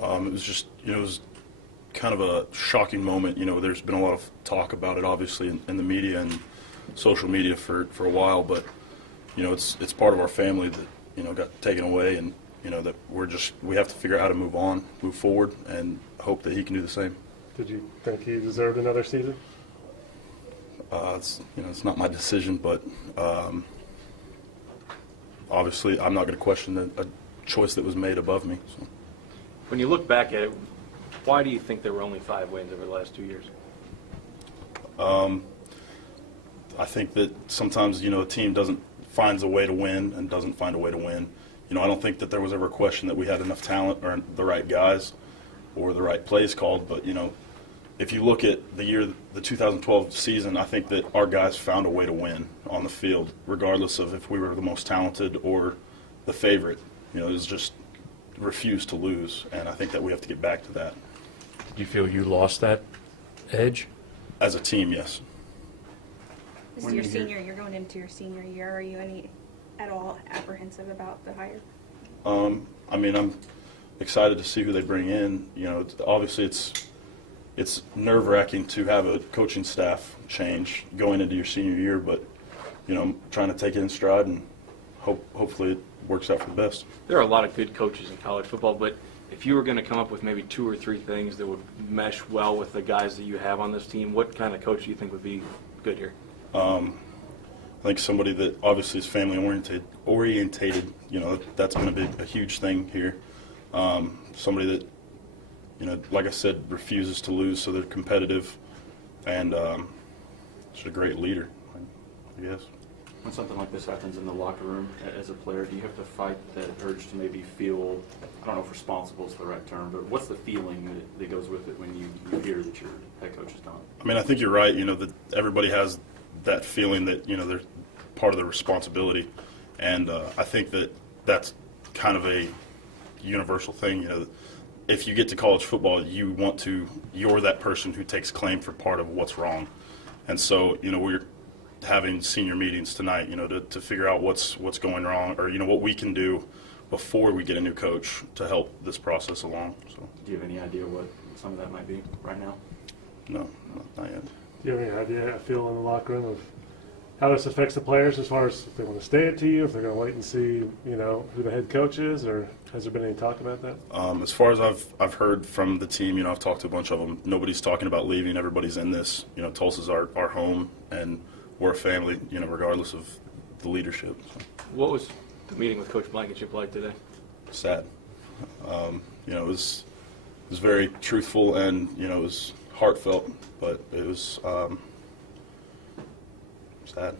It was just, it was kind of a shocking moment. There's been a lot of talk about it, obviously, in the media and social media for a while, but, it's part of our family that, got taken away, and, that we have to figure out how to move forward, and hope that he can do the same. Did you think he deserved another season? It's not my decision, but obviously I'm not going to question a choice that was made above me. So. When you look back at it, why do you think there were only 5 wins over the last 2 years? I think that sometimes, a team finds a way to win and doesn't find a way to win. I don't think that there was ever a question that we had enough talent or the right guys or the right plays called, but, if you look at the 2012 season, I think that our guys found a way to win on the field, regardless of if we were the most talented or the favorite. It was just refused to lose, and I think that we have to get back to that. Do you feel you lost that edge? As a team, yes. This is your senior. You're going into your senior year. Are you at all apprehensive about the hire? I'm excited to see who they bring in. Obviously it's nerve-wracking to have a coaching staff change going into your senior year, but I'm trying to take it in stride and hopefully it works out for the best. There are a lot of good coaches in college football, but if you were going to come up with maybe 2 or 3 things that would mesh well with the guys that you have on this team, what kind of coach do you think would be good here? I think somebody that obviously is family orientated. That's going to be a huge thing here. Somebody that, like I said, refuses to lose, so they're competitive, and just a great leader, I guess. When something like this happens in the locker room as a player, do you have to fight that urge to maybe feel, I don't know if responsible is the right term, but what's the feeling that goes with it when you hear that your head coach is gone? I think you're right, that everybody has that feeling that, they're part of the responsibility, and I think that that's kind of a universal thing. If you get to college football, you're that person who takes claim for part of what's wrong. And so, we're having senior meetings tonight, to figure out what's going wrong, or, what we can do before we get a new coach to help this process along. So. Do you have any idea what some of that might be right now? No, not yet. Do you have any idea, I feel, in the locker room of how this affects the players as far as if they want to stay it to you, if they're going to wait and see, who the head coach is, or has there been any talk about that? As far as I've heard from the team, I've talked to a bunch of them. Nobody's talking about leaving. Everybody's in this. Tulsa's our home, and we're a family, regardless of the leadership. So. What was the meeting with Coach Blankenship like today? Sad. It was very truthful, and it was heartfelt, but it was sad.